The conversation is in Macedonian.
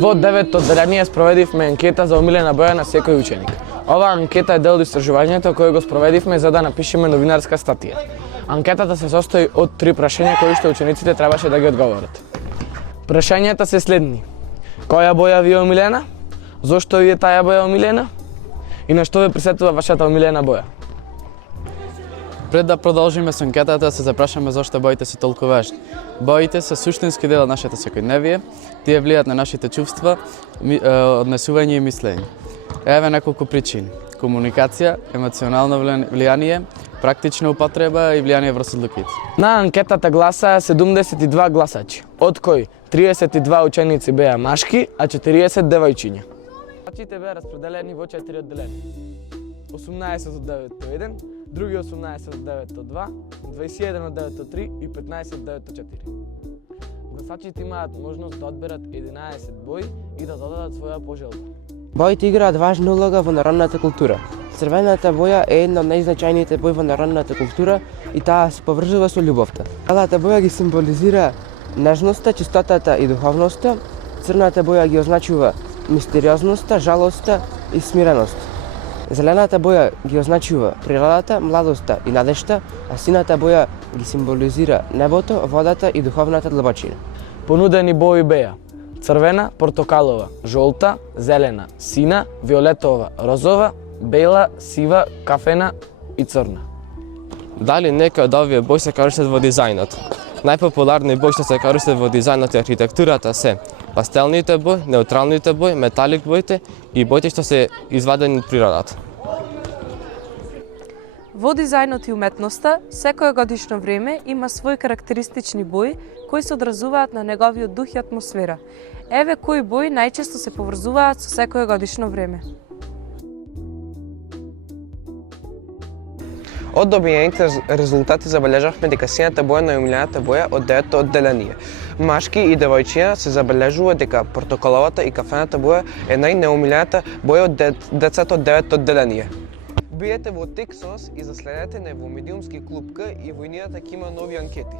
Во 9-то одделение спроведивме анкета за омилена боја на секој ученик. Оваа анкета е дел од истражувањето кое го спроведивме за да напишеме новинарска статија. Анкетата се состои од 3 прашања кои што учениците требаше да ги одговорат. Прашањата се следни: која боја ви е омилена? Зошто ви е таа боја омилена? И на што ве присетува вашата омилена боја? Пред да продолжиме со анкетата, се запрашаме зошто боите се толку важни. Боите се суштински дел од нашето секојдневие, тие влијаат на нашите чувства, однесување и мислење. Еве неколку причини: комуникација, емоционално влијание, практична употреба и влијание врз одлуките. На анкетата гласаа 72 гласачи, од кои 32 ученици беа машки, а 40 девојчиња. Гласачите беа распределени во 4 одделенија: 18 од 9 до 1, други 18 од 9 до 2, 21 од 9 до 3 и 15 од 9 до 4. Гласачите имаат можност да одберат 11 бои и да додадат своја пожелба. Боите играат важна улога во народната култура. Црвената боја е една од најзначајните бои во народната култура и таа се поврзува со љубовта. Белата боја ги символизира нежноста, чистотата и духовноста. Црната боја ги означува мистериозноста, жалоста и смиреност. Зелената боја ги означува природата, младоста и надежта, а сината боја ги символизира небото, водата и духовната длабочина. Понудени бои беа црвена, портокалова, жолта, зелена, сина, виолетова, розова, бела, сива, кафена и црна. Дали некои од овие бои се користат во дизајнот? Најпопуларни бои што се користат во дизајнот и архитектурата се пастелните бои, неутралните бои, металик боите и боите што се извадени од природата. Во дизајнот и уметноста, секое годишно време има своји карактеристични бои кои се одразуваат на неговиот дух и атмосфера. Еве кои бои најчесто се поврзуваат со секое годишно време. Од добиените резултати забележавме дека сината боја најомилената боја од 9-то одделение. Машки и девојчиња се забележува дека портокаловата и кафената боја е најнеомилената боја од децата од 9-то одделение. Биете во текст со нас и заследете не во Медиумски клуб К и во инината ќе има нови анкети.